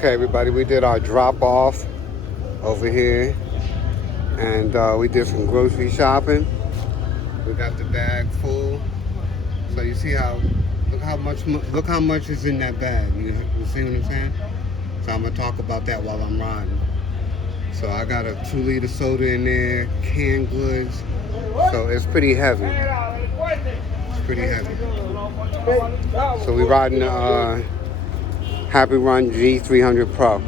Okay, everybody, we did our drop off over here, and we did some grocery shopping. We got the bag full. So you see how look how much is in that bag. You see what I'm saying? So I'm gonna talk about that while I'm riding. So I got a 2-liter soda in there, canned goods. So it's pretty heavy. It's pretty heavy. So we riding the Happy Run G300 Pro.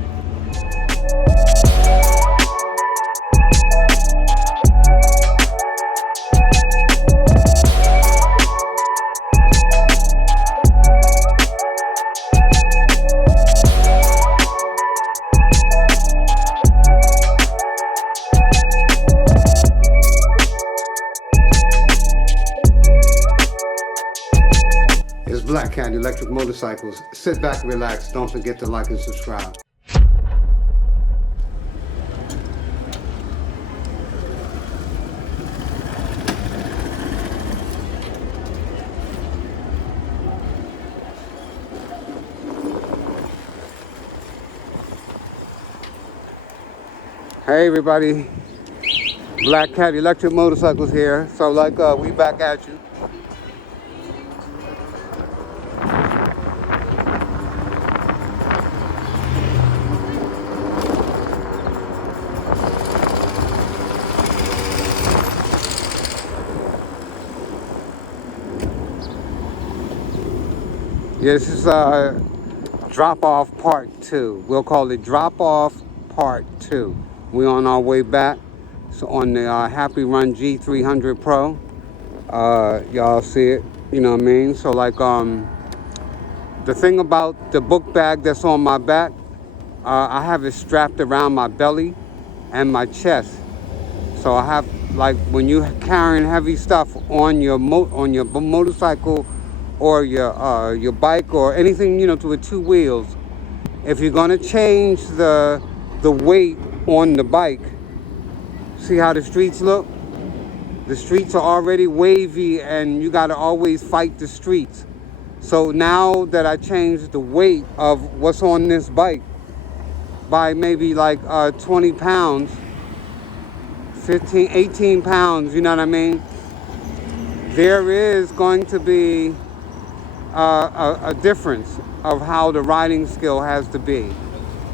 It's Black Cat Electric Motorcycles. Sit back, relax. Don't forget to like and subscribe. Hey everybody, Black Cat Electric Motorcycles here. So we back at you. Yeah, this is drop off part 2. We'll call it drop off part 2. We're on our way back. So on the Happy Run G300 Pro. Y'all see it, you know what I mean? So the thing about the book bag that's on my back, I have it strapped around my belly and my chest. So I have, like, when you're carrying heavy stuff on your motorcycle or your bike or anything, you know, with 2 wheels, if you're gonna change the weight on the bike, see how the streets look? The streets are already wavy and you gotta always fight the streets. So now that I changed the weight of what's on this bike by maybe like 20 pounds, 15, 18 pounds, you know what I mean? There is going to be a difference of how the riding skill has to be.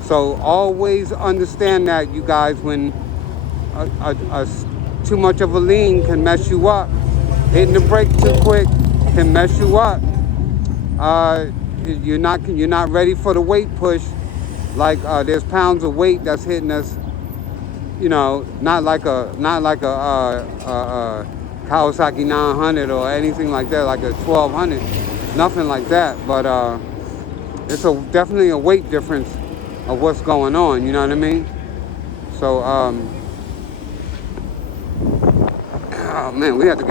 So always understand that, you guys, when too much of a lean can mess you up. Hitting the brake too quick can mess you up. You're not ready for the weight push. Like there's pounds of weight that's hitting us. You know, not like a Kawasaki 900 or anything like that, like a 1200, nothing like that. But it's definitely a weight difference of what's going on. You know what I mean? So oh man, I had to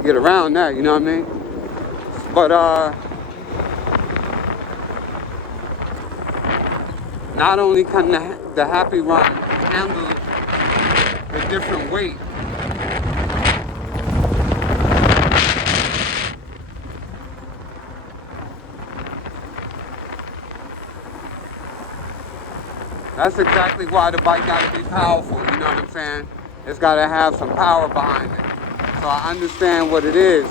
get around that. You know what I mean? But not only can the Happy Run handle the different weight, that's exactly why the bike got to be powerful, you know what I'm saying? It's got to have some power behind it. So I understand what it is,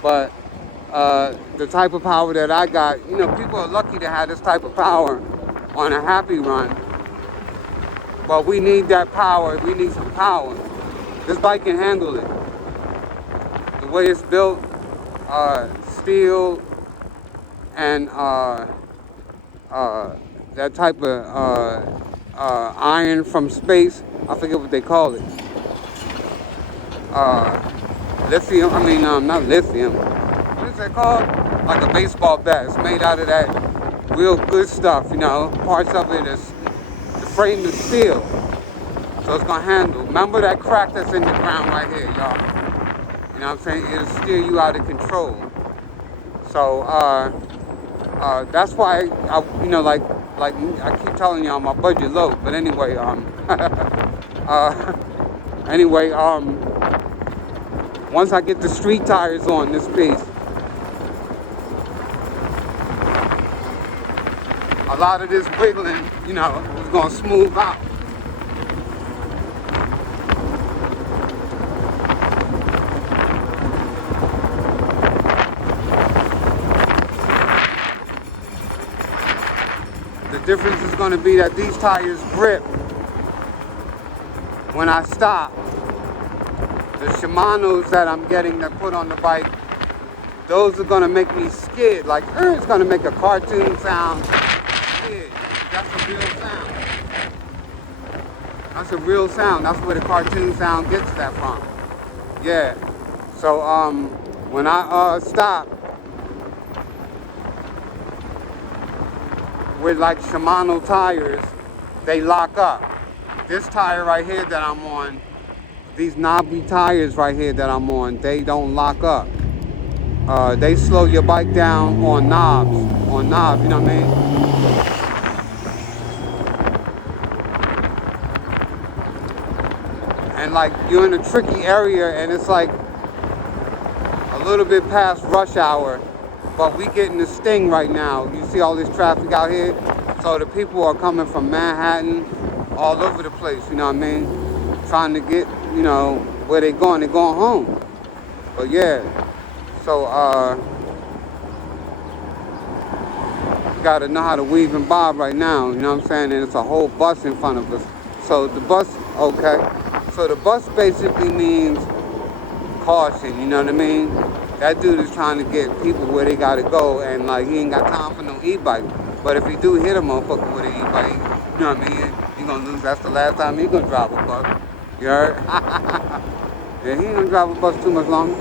but the type of power that I got, you know, people are lucky to have this type of power on a Happy Run. But we need that power, we need some power. This bike can handle it. The way it's built, steel and that type of iron from space, I forget what they call it. Lithium, not lithium. What is that called? Like a baseball bat. It's made out of that real good stuff, you know. Parts of it is, the frame is steel. So it's gonna handle. Remember that crack that's in the ground right here, y'all. You know what I'm saying? It'll steer you out of control. So that's why like I keep telling y'all, my budget low. But anyway, once I get the street tires on this piece, a lot of this wiggling, you know, is gonna smooth out. The difference is gonna be that these tires grip when I stop. The Shimano's that I'm getting that put on the bike, those are gonna make me skid. Like, it's gonna make a cartoon sound. Skid. That's a real sound. That's a real sound. That's where the cartoon sound gets that from. Yeah. So when I stop with like Shimano tires, they lock up. This tire right here that I'm on, these knobby tires right here that I'm on, they don't lock up. They slow your bike down on knobs, you know what I mean? And like you're in a tricky area and it's like a little bit past rush hour, but we getting the sting right now. You see all this traffic out here? So the people are coming from Manhattan, all over the place, you know what I mean? Trying to get, you know, where they're going home. But yeah, so you gotta know how to weave and bob right now, you know what I'm saying? And it's a whole bus in front of us. So the bus, okay. So the bus basically means caution, you know what I mean? That dude is trying to get people where they gotta go, and like he ain't got time for no e-bike. But if he do hit a motherfucker with an e-bike, you know what I mean? He gonna lose. That's the last time he gonna drive a bus. You heard? Yeah, he ain't gonna drive a bus too much longer.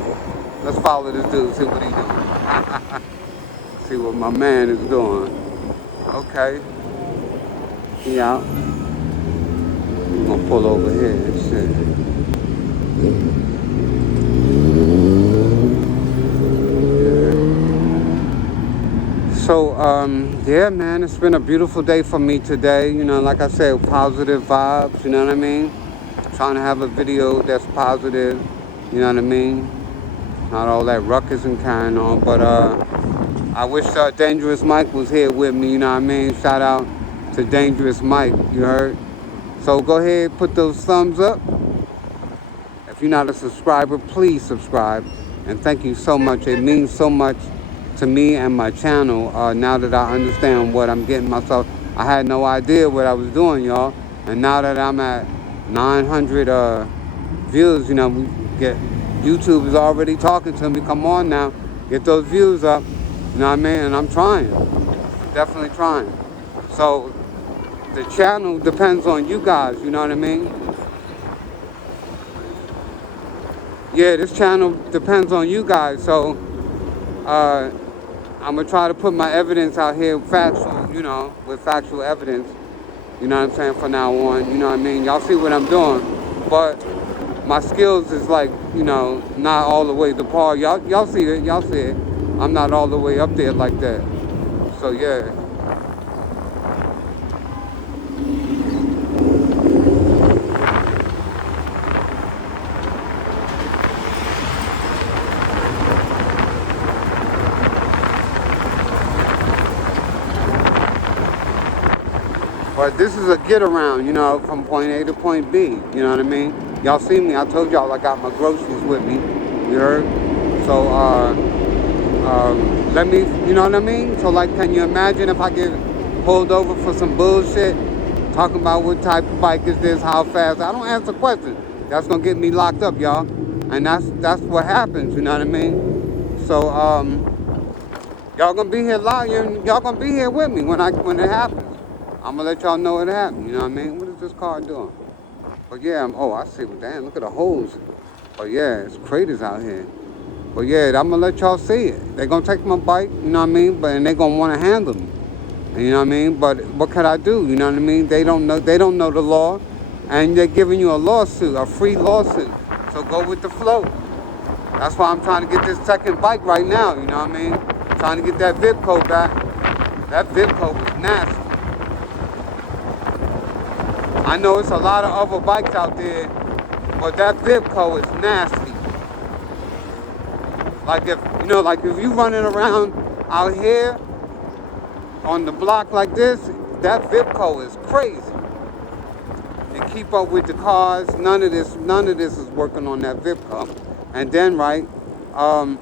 Let's follow this dude, see what he doing. See what my man is doing. Okay. He out. I'm gonna pull over here and shit. So, yeah, man, it's been a beautiful day for me today. You know, like I said, positive vibes, you know what I mean? Trying to have a video that's positive, you know what I mean? Not all that ruckus and carrying on, but I wish Dangerous Mike was here with me, you know what I mean? Shout out to Dangerous Mike, you heard? So go ahead, put those thumbs up. If you're not a subscriber, please subscribe. And thank you so much. It means so much to me and my channel now that I understand what I'm getting myself. I had no idea what I was doing, y'all. And now that I'm at 900 views, you know, we get YouTube is already talking to me. Come on now, get those views up. You know what I mean? And I'm trying, definitely trying. So the channel depends on you guys, you know what I mean? Yeah, this channel depends on you guys. So I'm gonna try to put my evidence out here, factual, you know, with factual evidence. You know what I'm saying, from now on, you know what I mean? Y'all see what I'm doing, but my skills is like, you know, not all the way to par. Y'all see it, I'm not all the way up there like that. So yeah. But this is a get around, you know, from point A to point B, you know what I mean? Y'all see me, I told y'all I got my groceries with me, you heard? So, let me, you know what I mean? So like, can you imagine if I get pulled over for some bullshit, talking about what type of bike is this, how fast? I don't answer questions. That's gonna get me locked up, y'all. And that's what happens, you know what I mean? So, y'all gonna be here live, y'all gonna be here with me when it happens. I'm gonna let y'all know it happened, you know what I mean? What is this car doing? But yeah, oh, I see, damn, look at the holes. But yeah, it's craters out here. But yeah, I'm gonna let y'all see it. They're gonna take my bike, you know what I mean? And they're gonna wanna handle me. You know what I mean? But what can I do? You know what I mean? They don't know the law. And they're giving you a lawsuit, a free lawsuit. So go with the flow. That's why I'm trying to get this second bike right now, you know what I mean? Trying to get that VIP code back. That VIP code was nasty. I know it's a lot of other bikes out there, but that VIP code is nasty. Like if you running around out here on the block like this, that VIPCO is crazy. They keep up with the cars. None of this is working on that VIPCO. And then, right, um,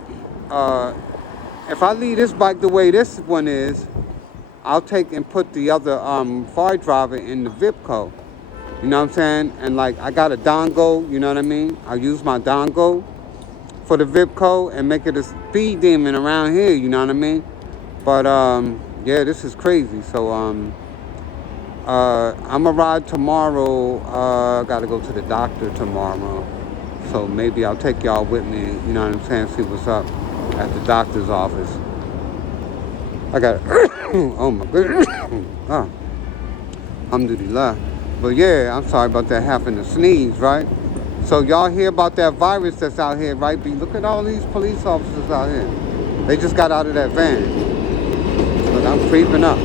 uh, if I leave this bike the way this one is, I'll take and put the other far driver in the VIPCO. You know what I'm saying? And like I got a dongle, you know what I mean? I'll use my dongle for the VIPCO and make it a speed demon around here, you know what I mean? But yeah, this is crazy. So I'm gonna ride tomorrow. Gotta go to the doctor tomorrow. So maybe I'll take y'all with me, you know what I'm saying, see what's up at the doctor's office. I got oh my goodness. Oh, alhamdulillah. But yeah, I'm sorry about that having to sneeze, right? So y'all hear about that virus that's out here, right? Look at all these police officers out here. They just got out of that van. Look, I'm creeping up.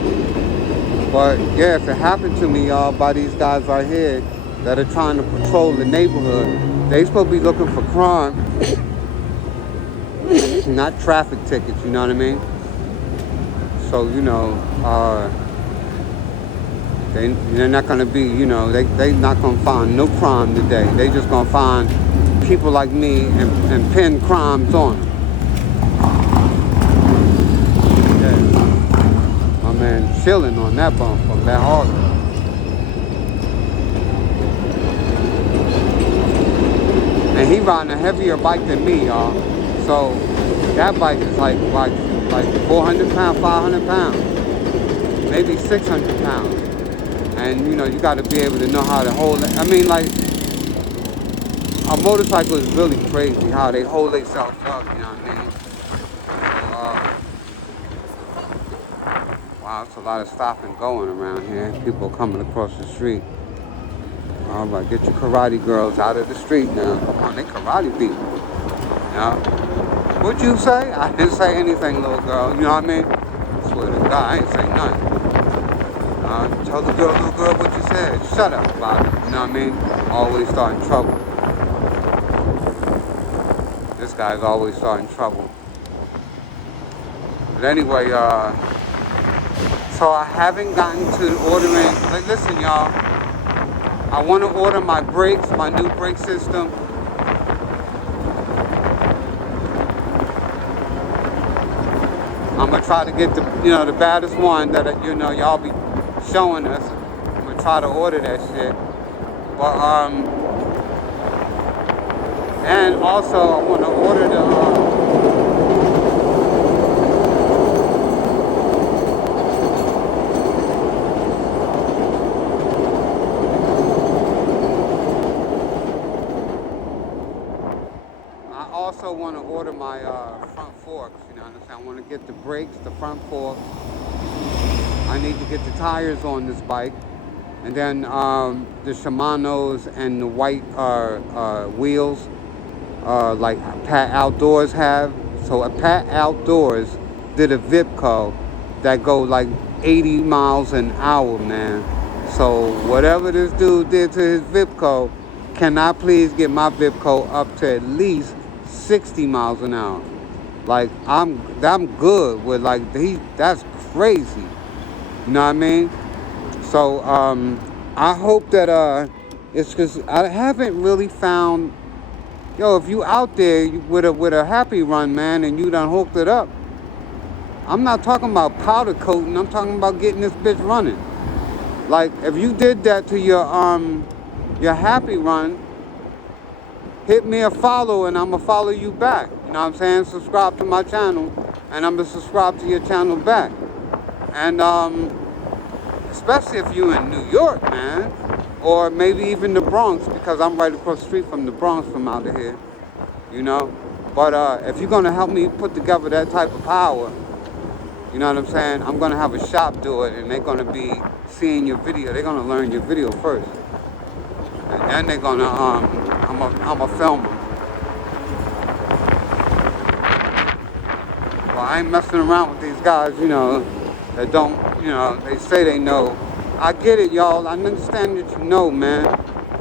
But yeah, if it happened to me, y'all, by these guys right here that are trying to patrol the neighborhood, they supposed to be looking for crime, not traffic tickets, you know what I mean? So, you know, they're not going to be, you know, they not going to find no crime today. They just going to find people like me and pin crimes on them. Yeah. My man chilling on that bump from that hard. And he riding a heavier bike than me, y'all. So that bike is like 400 pounds, 500 pounds, maybe 600 pounds. And you know, you got to be able to know how to hold it. I mean, like, a motorcycle is really crazy how they hold themselves up, you know what I mean? Wow, it's a lot of stopping and going around here. People coming across the street. All right, get your karate girls out of the street now. Come on, they karate people. Yeah. What'd you say? I didn't say anything, little girl. You know what I mean? I swear to God, I ain't say nothing. Tell the girl, little girl, what you said. Shut up about it. You know what I mean? Always starting trouble. This guy's always starting trouble. But anyway, so I haven't gotten to ordering. Like, listen, y'all. I want to order my brakes, my new brake system. I'm gonna try to get the, you know, the baddest one that, you know, y'all be showing us. I'm gonna try to order that shit. But and also I want to order the my front forks, you know what I'm saying? I want to get the brakes, the front forks. I need to get the tires on this bike. And then the Shimano's and the white wheels, like Pat Outdoors have. So Pat Outdoors did a VIPCO that go like 80 miles an hour, man. So whatever this dude did to his VIPCO, can I please get my VIPCO up to at least 60 miles an hour? Like I'm good with, like, that's crazy. You know what I mean? So I hope that it's because I haven't really found, yo, if you out there with a happy run, man, and you done hooked it up. I'm not talking about powder coating, I'm talking about getting this bitch running. Like, if you did that to your happy run, hit me a follow and I'm going to follow you back. You know what I'm saying? Subscribe to my channel and I'm going to subscribe to your channel back. And especially if you're in New York, man, or maybe even the Bronx, because I'm right across the street from the Bronx from out of here, you know. But if you're going to help me put together that type of power, you know what I'm saying, I'm going to have a shop do it, and they're going to be seeing your video. They're going to learn your video first. And then they're going to, I'm going to film them. Well, I ain't messing around with these guys, you know, that don't, you know, they say they know. I get it, y'all. I understand that you know, man.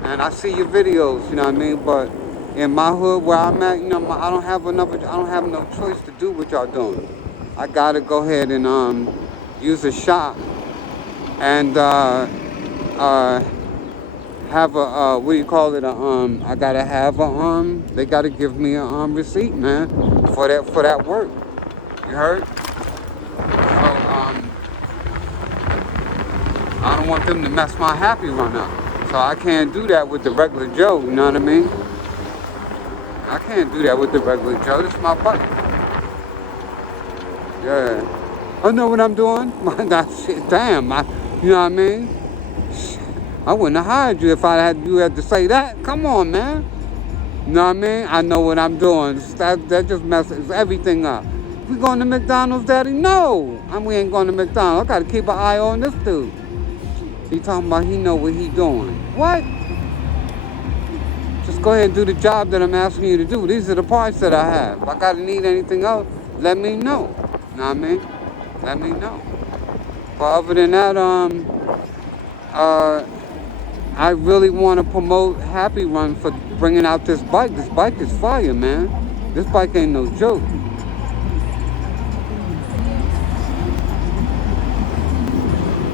And I see your videos, you know what I mean? But in my hood where I'm at, you know, I don't have no choice to do what y'all doing. I gotta go ahead and, use a shop and have a what do you call it? I gotta have a They gotta give me a receipt, man, for that work. You heard? So I don't want them to mess my happy run up. So I can't do that with the regular Joe. You know what I mean? I can't do that with the regular Joe. This is my bike. Yeah. I know what I'm doing. That shit, damn. You know what I mean? I wouldn't have hired you if you had to say that. Come on, man. You know what I mean? I know what I'm doing. That just messes everything up. We going to McDonald's, Daddy? No. We ain't going to McDonald's. I got to keep an eye on this dude. He talking about he know what he doing. What? Just go ahead and do the job that I'm asking you to do. These are the parts that I have. If I got to need anything else, let me know. You know what I mean? Let me know. But other than that, I really want to promote Happy Run for bringing out this bike. This bike is fire, man. This bike ain't no joke.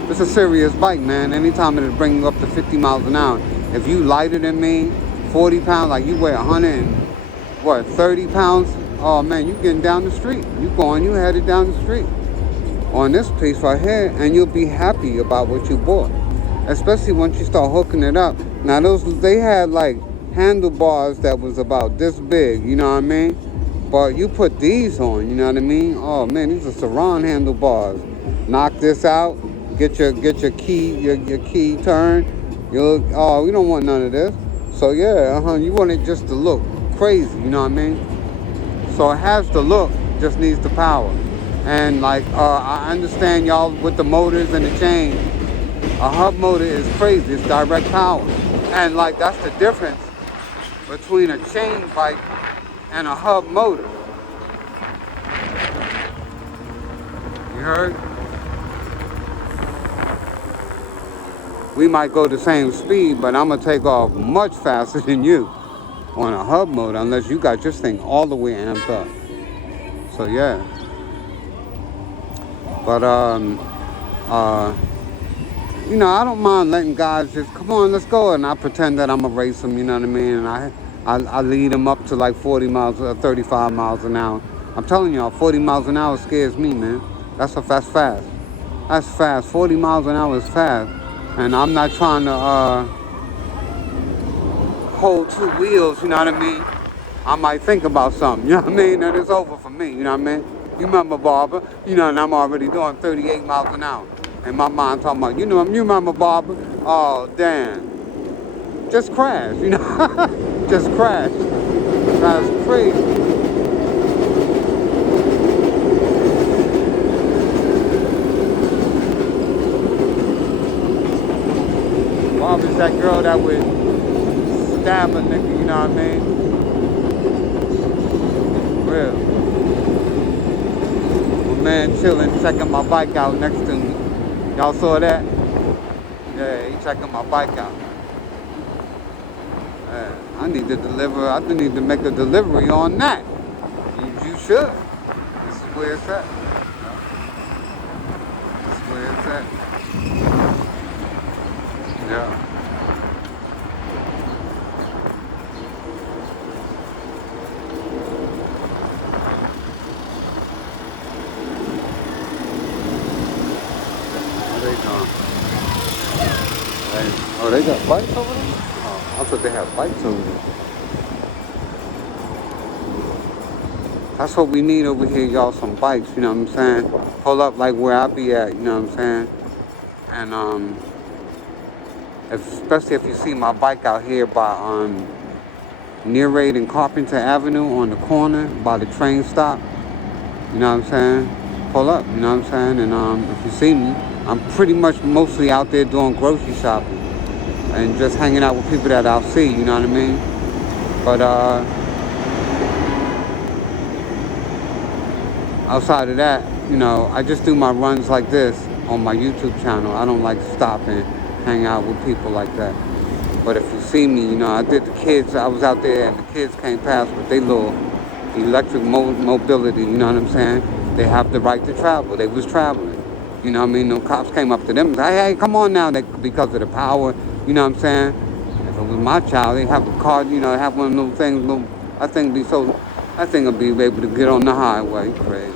It's a serious bike, man. Anytime it'll bring you up to 50 miles an hour. If you lighter than me, 40 pounds, like you weigh 30 pounds, oh man, you getting down the street. You headed down the street on this piece right here, and you'll be happy about what you bought. Especially once you start hooking it up. Now they had like handlebars that was about this big, you know what I mean? But you put these on, you know what I mean? Oh man, these are Saran handlebars. Knock this out, get your key turned. We don't want none of this. So yeah, you want it just to look crazy, you know what I mean? So it has the look, just needs the power. And like I understand y'all with the motors and the chain. A hub motor is crazy, it's direct power. And like that's the difference between a chain bike and a hub motor. You heard? We might go the same speed, but I'm gonna take off much faster than you on a hub motor unless you got this thing all the way amped up. So yeah. But I don't mind letting guys just, come on, let's go. And I pretend that I'm going to race them, you know what I mean? And I lead them up to like 40 miles, 35 miles an hour. I'm telling y'all, 40 miles an hour scares me, man. That's fast. That's fast. 40 miles an hour is fast. And I'm not trying to hold two wheels, you know what I mean? I might think about something, you know what I mean? And it's over for me, you know what I mean? You remember Barbara, and I'm already doing 38 miles an hour. And my mind talking about, you remember Barbara? Oh, damn. Just crash, Just crash. That's crazy. Barbara's that girl that would stab a nigga, you know what I mean? Real. My man chilling, checking my bike out next to me. Y'all saw that? Yeah, he checking my bike out. I need to make a delivery on that. You should. This is where it's at. This is where it's at. Yeah. Oh, they got bikes over there? Oh, I thought they had bikes over there. That's what we need over here, y'all, some bikes, you know what I'm saying? Pull up like where I be at, you know what I'm saying? And especially if you see my bike out here by near Raid and Carpenter Avenue on the corner by the train stop, you know what I'm saying? Pull up, you know what I'm saying? And if you see me, I'm pretty much mostly out there doing grocery shopping and just hanging out with people that I'll see, you know what I mean? But outside of that, I just do my runs like this on my YouTube channel. I don't like stop and hang out with people like that. But if you see me, I did the kids, I was out there and the kids came past with their little electric mobility, you know what I'm saying? They have the right to travel. They was traveling. You know what I mean? The cops came up to them and said, hey, come on now, because of the power, you know what I'm saying? If it was my child, they'd have a car, you know, have one of those things, I think it'd be able to get on the highway. Crazy.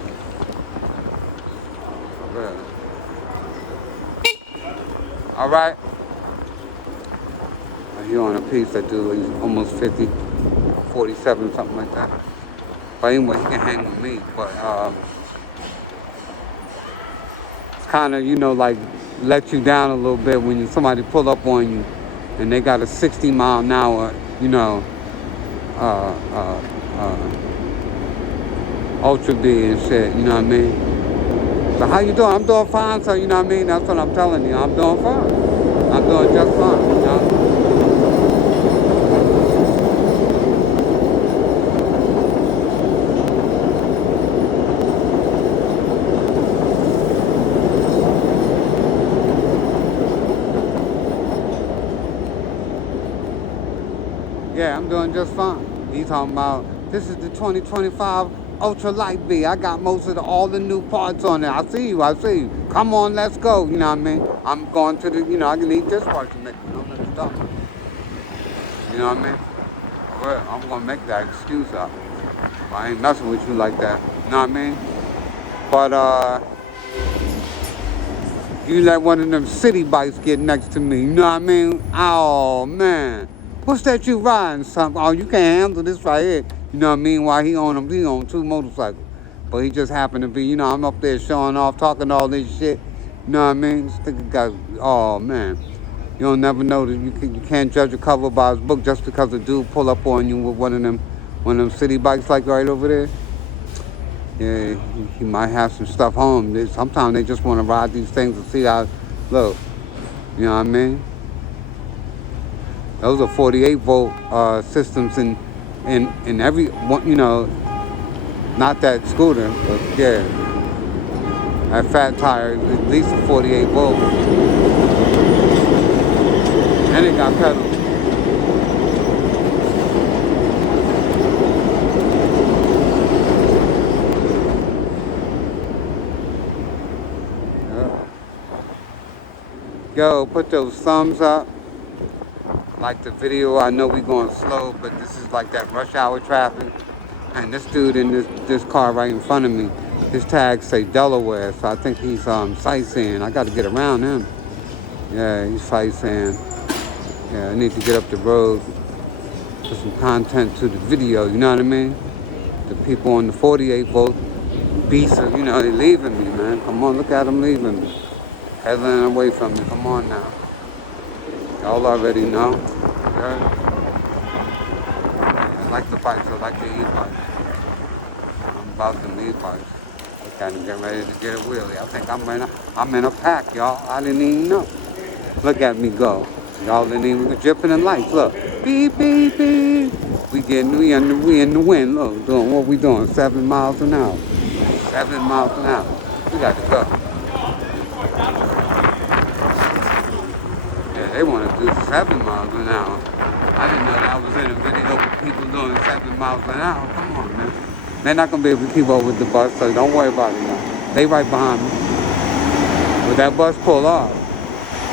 For real. All right. He on a piece that dude, he's almost 50, 47, something like that. But anyway, he can hang with me. But it's kind of, you know, like let you down a little bit when somebody pull up on you and they got a 60-mile-an-hour, you know, uh, uh, Ultra B and shit, you know what I mean? So how you doing? I'm doing fine, so you know what I mean? That's what I'm telling you. I'm doing fine. I'm doing just fine, you know? Yeah, I'm doing just fine. He's talking about, this is the 2025 Ultra Light B. I got most of all the new parts on there. I see you. Come on, let's go. You know what I mean? I'm going to the, you know, I can need this part to make, you know, let's stop. You know what I mean? Well, I'm going to make that excuse up. I ain't messing with you like that. You know what I mean? But, you let one of them city bikes get next to me. You know what I mean? Oh, man. What's that you riding, something? Oh, you can't handle this right here. You know what I mean? While he on 2 motorcycles. But he just happened to be, you know, I'm up there showing off, talking all this shit. You know what I mean? This nigga got, oh, man. You don't never know that you can't judge a cover by his book just because a dude pull up on you with one of them city bikes like right over there. Yeah, he might have some stuff home. Sometimes they just want to ride these things and see how, look, you know what I mean? Those are 48-volt systems in every one, you know, not that scooter, but yeah, that fat tire is at least a 48 volt, and it got pedals. Yo, put those thumbs up. Like the video, I know we going slow, but this is like that rush hour traffic. And this dude in this car right in front of me, his tags say Delaware, so I think he's sightseeing. I got to get around him. Yeah, he's sightseeing. Yeah, I need to get up the road, put some content to the video, you know what I mean? The people on the 48 volt beasts, you know, they leaving me, man. Come on, look at them leaving me. Headlining away from me, come on now. Y'all already know. Yeah. I like the bikes, I like the e-bikes. I'm about them e-bikes. I kind of get ready to get a wheelie. I think I'm in a pack, y'all. I didn't even know. Look at me go. Y'all didn't even dripping in lights. Look. Beep, beep, beep. We in the wind. Look, doing what we doing. 7 miles an hour. 7 miles an hour. We got to go. Yeah, they want to do 7 miles an hour. I didn't know that was in a video with people doing 7 miles an hour. Come on, man. They're not going to be able to keep up with the bus, so don't worry about it now. They right behind me. But that bus pull off.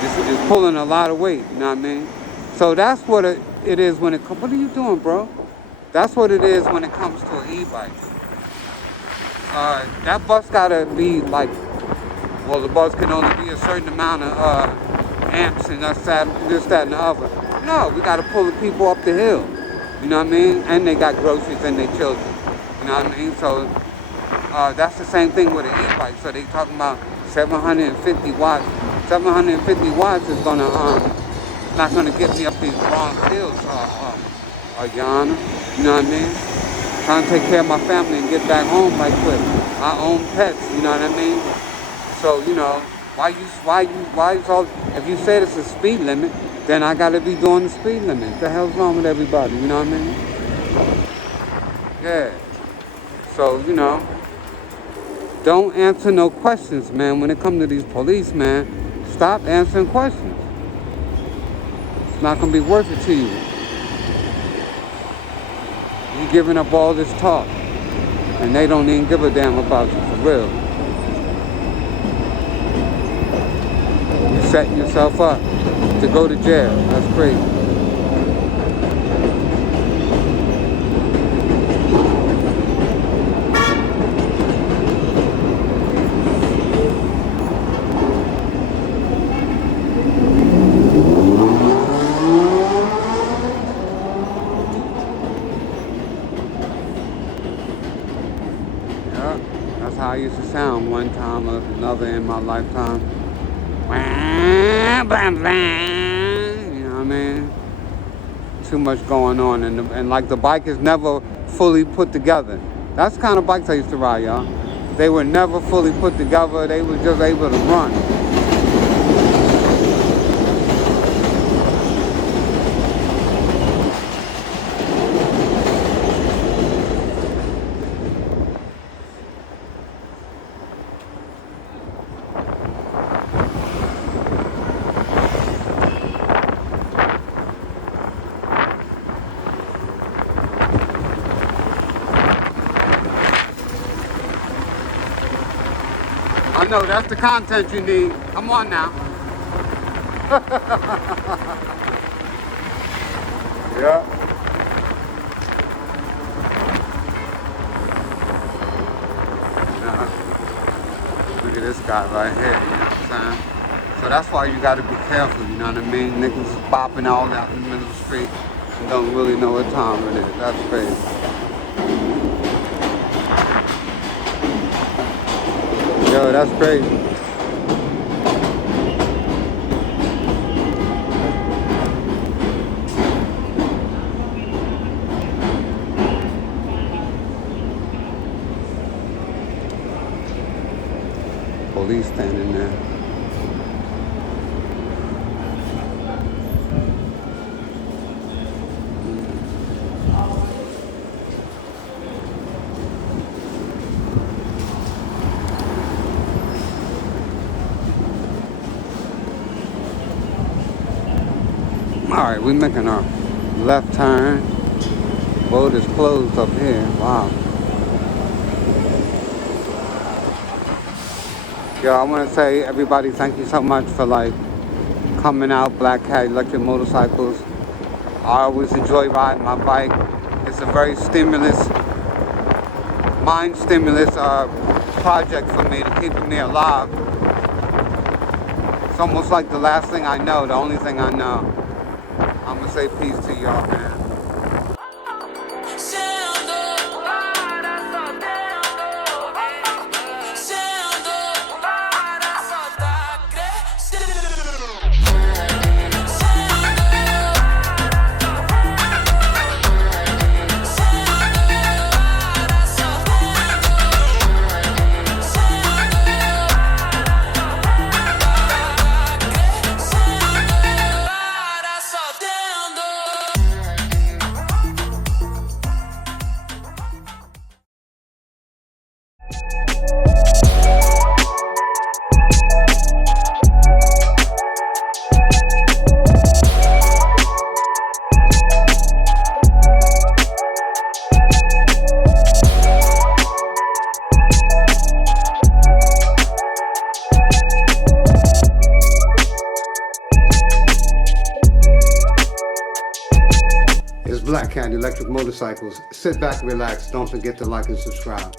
It's pulling a lot of weight, you know what I mean? So that's what it is when it comes. What are you doing, bro? That's what it is when it comes to an e-bike. That bus got to be like, well, the bus can only be a certain amount of amps and this, that, and the other. No, we got to pull the people up the hill. You know what I mean? And they got groceries and their children. You know what I mean? So that's the same thing with an e-bike. So they talking about 750 watts. 750 watts is gonna not gonna get me up these long hills, Yana. You know what I mean? Trying to take care of my family and get back home right quick. I own pets. You know what I mean? So you know, why is all? If you say it's a speed limit, then I gotta be doing the speed limit. What the hell's wrong with everybody? You know what I mean? Yeah. So you know, don't answer no questions, man. When it comes to these police, man. Stop answering questions. It's not going to be worth it to you. You're giving up all this talk, and they don't even give a damn about you, for real. setting yourself up to go to jail. That's crazy. Yeah, that's how I used to sound one time or another in my lifetime. You know what I mean? Too much going on, and like the bike is never fully put together. That's the kind of bikes I used to ride, y'all. They were never fully put together. They were just able to run. I know, that's the content you need. Come on now. Yeah. Look at this guy right here, you know what I'm saying? So that's why you gotta be careful, you know what I mean? Niggas is bopping all out in the middle of the street and don't really know what time it is. That's crazy. Yo, that's crazy. Police standing there. Alright, we're making our left turn. Road is closed up here. Wow. Yo, I want to say, everybody, thank you so much for like coming out. Black Cat Electric Motorcycles. I always enjoy riding my bike. It's a very mind stimulus project for me to keep me alive. It's almost like the last thing I know, the only thing I know. I'm gonna say peace to y'all, man. Black Cat Electric Motorcycles. Sit back, relax. Don't forget to like and subscribe.